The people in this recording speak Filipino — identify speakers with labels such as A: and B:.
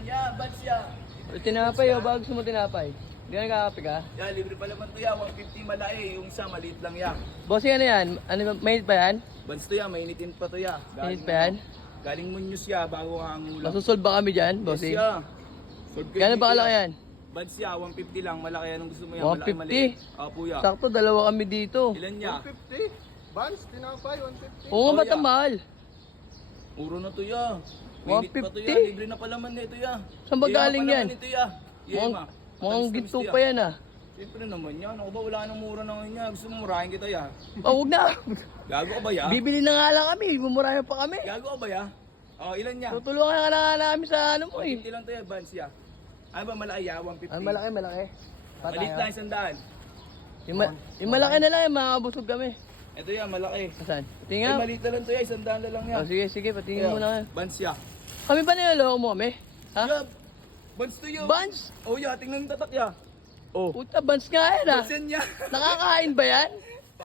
A: Yeah, bats ya.
B: Tinapay o, bago gusto mo tinapay? Hindi ka nagkakape ka?
A: Yeah, libre pa naman to ya. 150 malaki. Yung isa, maliit lang ya.
B: Bossing, ano yan? Ano, mainit ba yan?
A: Bats to ya, mainitin pa to ya.
B: Mainit pa yan?
A: Galing Munyos ya, bago ka ang ulam.
B: Masusolve ba kami dyan, bossing?
A: Yes ya. Solve kayo
B: Gano'n
A: dito,
B: ba kalaki
A: ya.
B: yan?
A: Bats ya, 150 lang. Malaki yan. Ang gusto mo yan.
B: 150?
A: Malaki, maliit. Opo ya.
B: Sakto, dalawa kami dito.
A: Ilan ya?
C: 150. Bans, tinapay, 150.
B: Oo nga,
A: Oh,
B: ba't ang
A: yeah.
B: mahal?
A: Muro na to ya. Mainit pa to
B: 150?
A: ya. Libre na pala man na ito ya.
B: Saan ba galing yan?
A: Ito ya. Yeah, ma.
B: Mukhang
A: Tamis-tamis
B: ginto
A: to, ya.
B: pa yan ah.
A: Siyempre naman yan. Ako ba wala nang mura na ngayon ya. Gusto mo murahin kita ya.
B: Oh, huwag na.
A: Gago ka ba ya?
B: Bibili na nga lang kami, mumurahin pa kami.
A: Gago ka ba ya? Oh, ilan ya?
B: Tutulungan ka na nga namin sa ano mo eh.
A: 150 lang to ya, Vans ya. Ano ba malaki ya? 150.
B: Ang malaki, malaki.
A: Maliit lang, 100.
B: Yung malaki na lang, makakabusog kami.
A: Ito ya, malaki.
B: Saan?
A: Ay,
B: Tingnan.
A: maliit na lang to ya. 100 na lang ya.
B: Oh, sige, sige, patingin mo na.
A: Vans ya.
B: Kami ba niloloko mo kami? Ha?
A: Ya, Vans to ya.
B: Buns?
A: Oh ya, tingnan yung tatak ya. Oh.
B: Puta, buns nga yan ah.
A: Vans yan ya.
B: Nakakain ba yan?